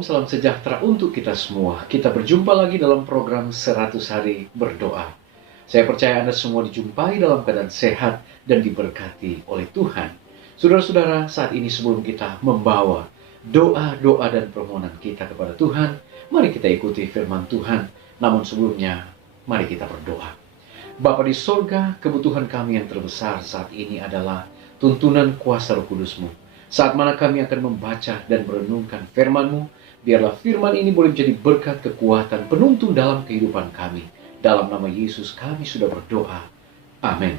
Shalom, salam sejahtera untuk kita semua. Kita berjumpa lagi dalam program 100 Hari Berdoa. Saya percaya Anda semua dijumpai dalam keadaan sehat dan diberkati oleh Tuhan. Saudara-saudara, saat ini sebelum kita membawa doa-doa dan permohonan kita kepada Tuhan, mari kita ikuti firman Tuhan. Namun sebelumnya, mari kita berdoa. Bapa di sorga, kebutuhan kami yang terbesar saat ini adalah tuntunan kuasa Roh Kudus-Mu. Saat mana kami akan membaca dan merenungkan firman-Mu, biarlah firman ini boleh menjadi berkat kekuatan penuntun dalam kehidupan kami. Dalam nama Yesus kami sudah berdoa. Amin.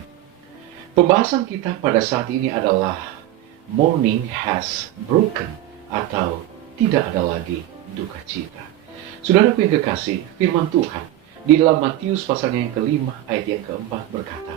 Pembahasan kita pada saat ini adalah Mourning has broken, atau tidak ada lagi duka cita. Saudaraku yang kekasih, firman Tuhan di dalam Matius pasalnya yang kelima ayat yang keempat berkata,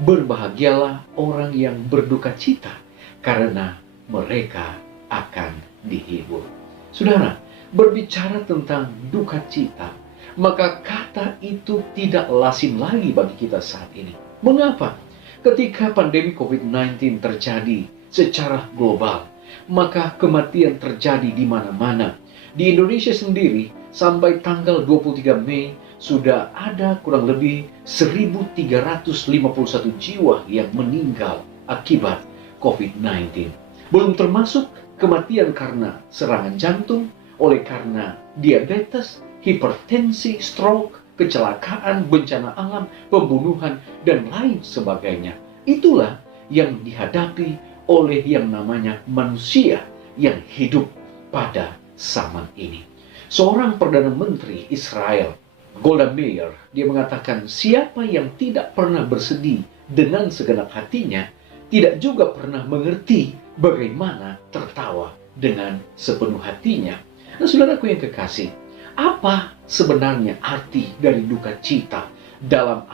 berbahagialah orang yang berduka cita, karena mereka akan dihibur. Saudara, berbicara tentang duka cita, maka kata itu tidak lazim lagi bagi kita saat ini. Mengapa? Ketika pandemi COVID-19 terjadi secara global, maka kematian terjadi di mana-mana. Di Indonesia sendiri, sampai tanggal 23 Mei, sudah ada kurang lebih 1.351 jiwa yang meninggal akibat COVID-19. Belum termasuk kematian karena serangan jantung, oleh karena diabetes, hipertensi, stroke, kecelakaan, bencana alam, pembunuhan, dan lain sebagainya. Itulah yang dihadapi oleh yang namanya manusia yang hidup pada zaman ini. Seorang Perdana Menteri Israel, Golda Meir, dia mengatakan, siapa yang tidak pernah bersedih dengan segenap hatinya, tidak juga pernah mengerti bagaimana tertawa dengan sepenuh hatinya. Nah, saudaraku yang kekasih, apa sebenarnya arti dari duka cita dalam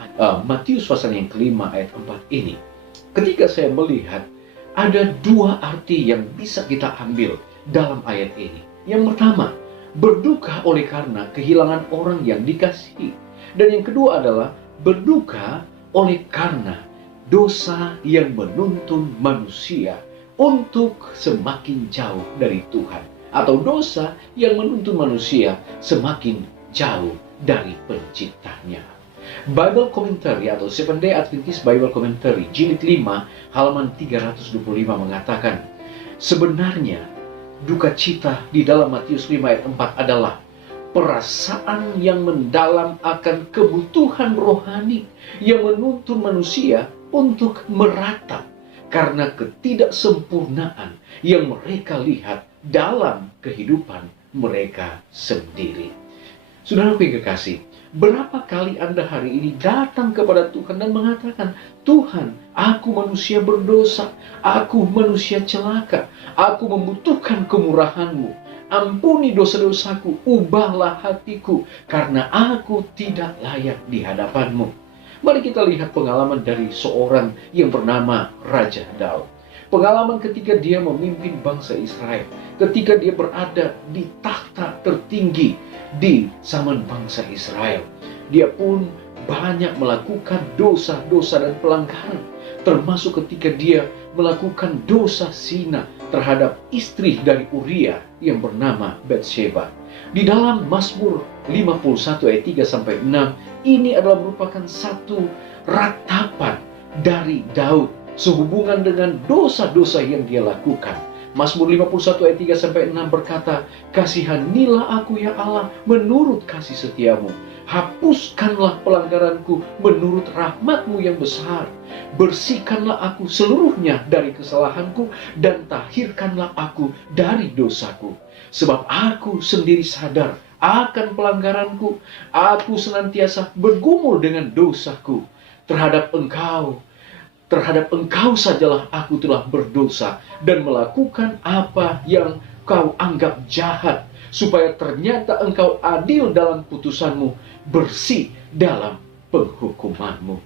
Matius pasal yang kelima ayat 4 ini? Ketika saya melihat, ada dua arti yang bisa kita ambil dalam ayat ini. Yang pertama, berduka oleh karena kehilangan orang yang dikasihi. Dan yang kedua adalah berduka oleh karena dosa yang menuntun manusia untuk semakin jauh dari Tuhan, atau dosa yang menuntun manusia semakin jauh dari penciptanya. Bible Commentary atau Seventh Day Adventist Bible Commentary jilid 5 halaman 325 mengatakan, sebenarnya duka cita di dalam Matius 5 ayat 4 adalah perasaan yang mendalam akan kebutuhan rohani yang menuntun manusia untuk meratap karena ketidaksempurnaan yang mereka lihat dalam kehidupan mereka sendiri. Saudaraku yang kekasih, berapa kali Anda hari ini datang kepada Tuhan dan mengatakan, Tuhan, aku manusia berdosa, aku manusia celaka, aku membutuhkan kemurahan-Mu. Ampuni dosa-dosaku, ubahlah hatiku, karena aku tidak layak di hadapan-Mu. Mari kita lihat pengalaman dari seorang yang bernama Raja Daud. Pengalaman ketika dia memimpin bangsa Israel, ketika dia berada di takhta tertinggi di zaman bangsa Israel. Dia pun banyak melakukan dosa-dosa dan pelanggaran, termasuk ketika dia melakukan dosa zina terhadap istri dari Uria yang bernama Batsheba. Di dalam Mazmur 51 ayat 3-6, ini adalah merupakan satu ratapan dari Daud sehubungan dengan dosa-dosa yang dia lakukan. Mazmur 51 ayat 3-6 berkata, kasihanilah aku ya Allah menurut kasih setiamu. Hapuskanlah pelanggaranku menurut rahmat-Mu yang besar. Bersihkanlah aku seluruhnya dari kesalahanku dan tahirkanlah aku dari dosaku. Sebab aku sendiri sadar akan pelanggaranku. Aku senantiasa bergumul dengan dosaku. Terhadap engkau sajalah aku telah berdosa dan melakukan apa yang kau anggap jahat, supaya ternyata engkau adil dalam putusanmu, bersih dalam penghukumanmu.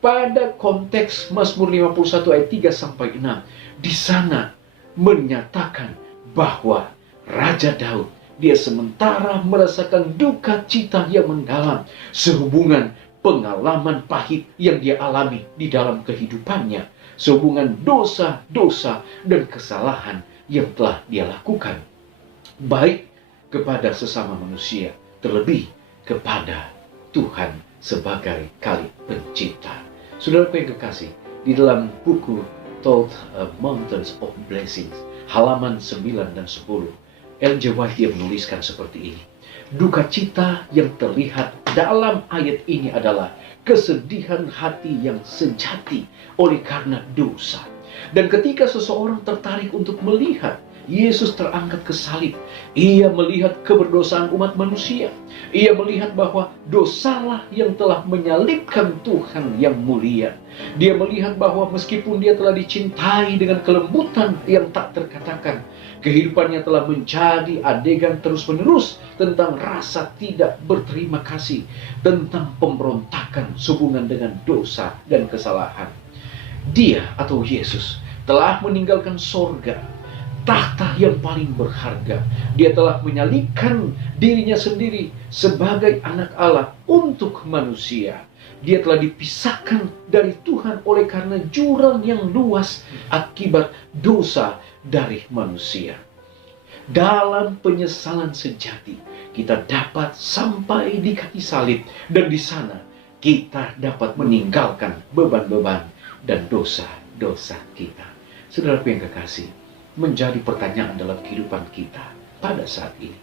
Pada konteks Mazmur 51 ayat 3-6, di sana menyatakan bahwa Raja Daud, dia sementara merasakan duka cita yang mendalam sehubungan pengalaman pahit yang dia alami di dalam kehidupannya, sehubungan dosa-dosa dan kesalahan yang telah dia lakukan. Baik kepada sesama manusia, terlebih kepada Tuhan sebagai Kali Pencipta. Saudaraku yang kekasih, di dalam buku Told Mountains of Blessings, halaman 9 dan 10, Ellen G. White dia menuliskan seperti ini. Duka cita yang terlihat dalam ayat ini adalah kesedihan hati yang sejati oleh karena dosa. Dan ketika seseorang tertarik untuk melihat Yesus terangkat ke salib, ia melihat keberdosaan umat manusia. Ia melihat bahwa dosalah yang telah menyalibkan Tuhan yang mulia. Dia melihat bahwa meskipun dia telah dicintai dengan kelembutan yang tak terkatakan, kehidupannya telah menjadi adegan terus-menerus tentang rasa tidak berterima kasih, tentang pemberontakan sehubungan dengan dosa dan kesalahan. Dia atau Yesus telah meninggalkan sorga, tahta yang paling berharga. Dia telah menyalibkan dirinya sendiri sebagai anak Allah untuk manusia. Dia telah dipisahkan dari Tuhan oleh karena jurang yang luas akibat dosa dari manusia. Dalam penyesalan sejati, kita dapat sampai di kaki salib, dan di sana kita dapat meninggalkan beban-beban dan dosa-dosa kita. Saudaraku yang kekasih, menjadi pertanyaan dalam kehidupan kita pada saat ini.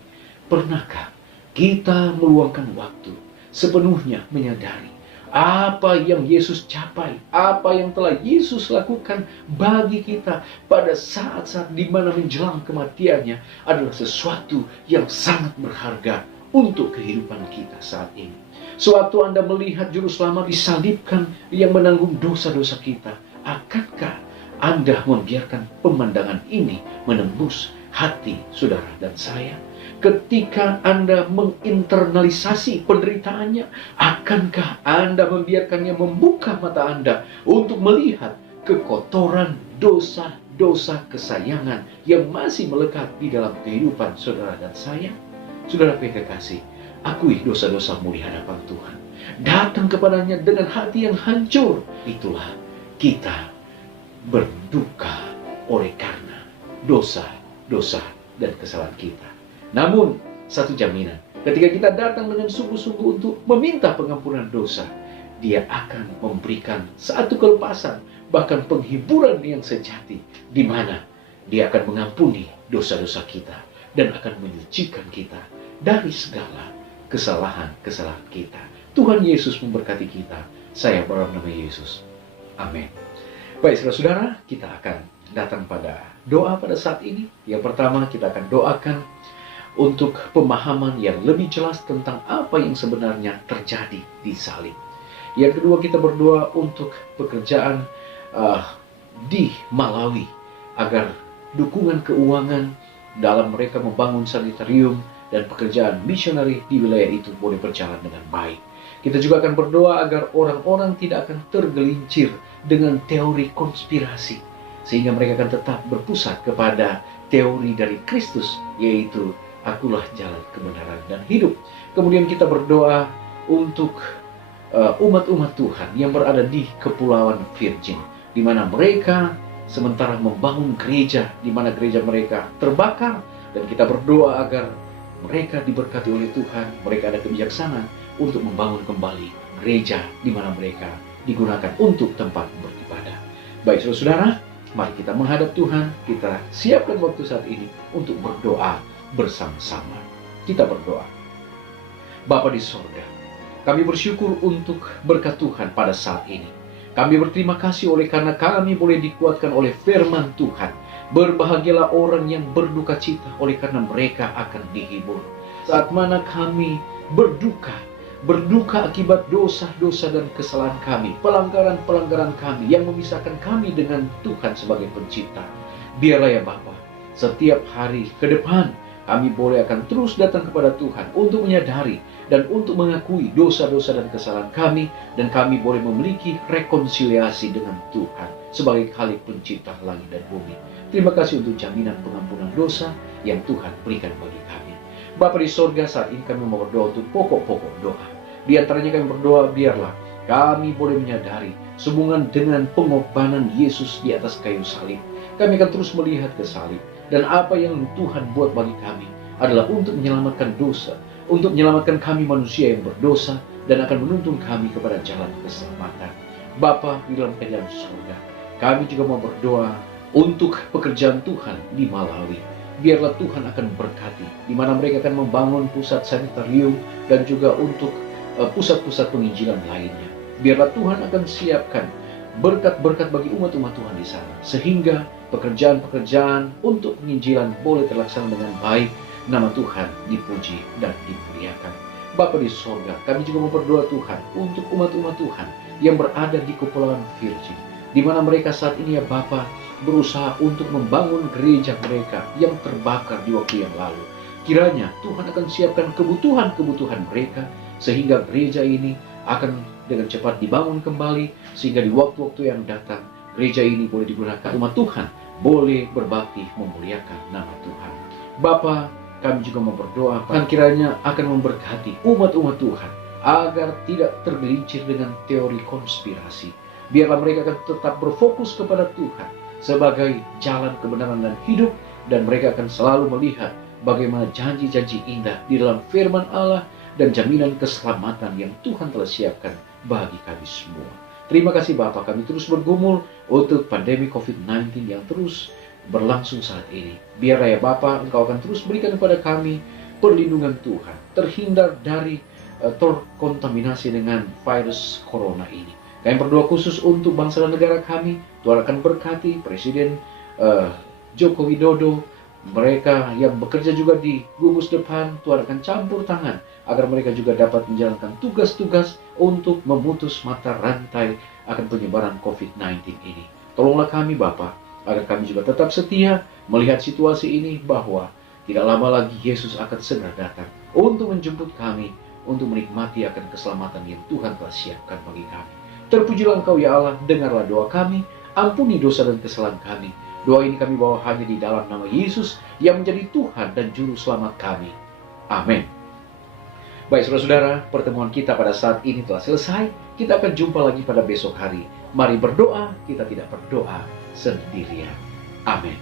Pernahkah kita meluangkan waktu sepenuhnya menyadari apa yang Yesus capai, apa yang telah Yesus lakukan bagi kita pada saat-saat di mana menjelang kematiannya adalah sesuatu yang sangat berharga untuk kehidupan kita saat ini. Sewaktu Anda melihat Juru Selamat disalibkan yang menanggung dosa-dosa kita, akankah Anda membiarkan pemandangan ini menembus hati saudara dan saya? Ketika Anda menginternalisasi penderitaannya, akankah Anda membiarkannya membuka mata Anda untuk melihat kekotoran dosa-dosa kesayangan yang masih melekat di dalam kehidupan saudara dan saya? Saudara yang kekasih, akui dosa-dosamu di hadapan Tuhan. Datang kepadanya dengan hati yang hancur. Itulah kita berduka oleh karena dosa-dosa dan kesalahan kita. Namun, satu jaminan, ketika kita datang dengan sungguh-sungguh untuk meminta pengampunan dosa, Dia akan memberikan satu kelepasan, bahkan penghiburan yang sejati, di mana Dia akan mengampuni dosa-dosa kita dan akan menyucikan kita dari segala kesalahan-kesalahan kita. Tuhan Yesus memberkati kita. Saya berdoa nama Yesus. Amin. Baik, saudara-saudara, kita akan datang pada doa pada saat ini. Yang pertama, kita akan doakan untuk pemahaman yang lebih jelas tentang apa yang sebenarnya terjadi di salib. Yang kedua, kita berdoa untuk pekerjaan di Malawi, agar dukungan keuangan dalam mereka membangun sanitarium dan pekerjaan misionari di wilayah itu boleh berjalan dengan baik. Kita juga akan berdoa agar orang-orang tidak akan tergelincir dengan teori konspirasi, sehingga mereka akan tetap berpusat kepada teori dari Kristus, yaitu akulah jalan, kebenaran, dan hidup. Kemudian kita berdoa untuk umat-umat Tuhan yang berada di Kepulauan Virgin, di mana mereka sementara membangun gereja, di mana gereja mereka terbakar, dan kita berdoa agar mereka diberkati oleh Tuhan, mereka ada kebijaksanaan untuk membangun kembali gereja di mana mereka digunakan untuk tempat beribadah. Baik, saudara-saudara, mari kita menghadap Tuhan, kita siapkan waktu saat ini untuk berdoa bersama-sama. Kita berdoa. Bapa di sorga, kami bersyukur untuk berkat Tuhan pada saat ini. Kami berterima kasih oleh karena kami boleh dikuatkan oleh firman Tuhan. Berbahagialah orang yang berduka cita oleh karena mereka akan dihibur. Saat mana kami berduka akibat dosa-dosa dan kesalahan kami, pelanggaran-pelanggaran kami yang memisahkan kami dengan Tuhan sebagai pencipta. Biarlah ya Bapa, setiap hari ke depan kami boleh akan terus datang kepada Tuhan untuk menyadari dan untuk mengakui dosa-dosa dan kesalahan kami, dan kami boleh memiliki rekonsiliasi dengan Tuhan sebagai Khalik Pencipta langit dan bumi. Terima kasih untuk jaminan pengampunan dosa yang Tuhan berikan bagi kami. Bapa di sorga, saat ini kami mau berdoa untuk pokok-pokok doa. Di antaranya kami berdoa, biarlah kami boleh menyadari sehubungan dengan pengorbanan Yesus di atas kayu salib. Kami akan terus melihat ke salib dan apa yang Tuhan buat bagi kami adalah untuk menyelamatkan dosa, untuk menyelamatkan kami manusia yang berdosa, dan akan menuntun kami kepada jalan keselamatan. Bapa di dalam kerajaan surga, kami juga mau berdoa untuk pekerjaan Tuhan di Malawi. Biarlah Tuhan akan berkati, di mana mereka akan membangun pusat sanitarium dan juga untuk pusat-pusat penginjilan lainnya. Biarlah Tuhan akan siapkan berkat-berkat bagi umat-umat Tuhan di sana, sehingga pekerjaan-pekerjaan untuk penginjilan boleh terlaksana dengan baik, nama Tuhan dipuji dan dimuliakan. Bapa di sorga, kami juga berdoa Tuhan untuk umat-umat Tuhan yang berada di Kepulauan Virgin, di mana mereka saat ini ya Bapa berusaha untuk membangun gereja mereka yang terbakar di waktu yang lalu. Kiranya Tuhan akan siapkan kebutuhan-kebutuhan mereka, sehingga gereja ini akan dengan cepat dibangun kembali, sehingga di waktu-waktu yang datang gereja ini boleh digunakan umat Tuhan, boleh berbakti memuliakan nama Tuhan. Bapa, kami juga berdoa Tuhan kiranya akan memberkati umat-umat Tuhan agar tidak tergelincir dengan teori konspirasi. Biarlah mereka akan tetap berfokus kepada Tuhan sebagai jalan kebenaran dan hidup, dan mereka akan selalu melihat bagaimana janji-janji indah di dalam firman Allah dan jaminan keselamatan yang Tuhan telah siapkan bagi kami semua. Terima kasih Bapa, kami terus bergumul untuk pandemi COVID-19 yang terus berlangsung saat ini. Biarlah ya Bapa, Engkau akan terus berikan kepada kami perlindungan Tuhan, terhindar dari terkontaminasi dengan virus corona ini. Kami berdoa khusus untuk bangsa dan negara kami. Tuhan akan berkati Presiden Joko Widodo, mereka yang bekerja juga di gugus depan. Tuhan akan campur tangan agar mereka juga dapat menjalankan tugas-tugas untuk memutus mata rantai akan penyebaran COVID-19 ini. Tolonglah kami Bapa, agar kami juga tetap setia melihat situasi ini, bahwa tidak lama lagi Yesus akan segera datang untuk menjemput kami, untuk menikmati akan keselamatan yang Tuhan telah siapkan bagi kami. Terpujilah Engkau ya Allah, dengarlah doa kami, ampuni dosa dan kesalahan kami. Doa ini kami bawa hanya di dalam nama Yesus yang menjadi Tuhan dan Juru Selamat kami. Amin. Baik saudara-saudara, pertemuan kita pada saat ini telah selesai. Kita akan jumpa lagi pada besok hari. Mari berdoa, kita tidak berdoa sendirian. Amin.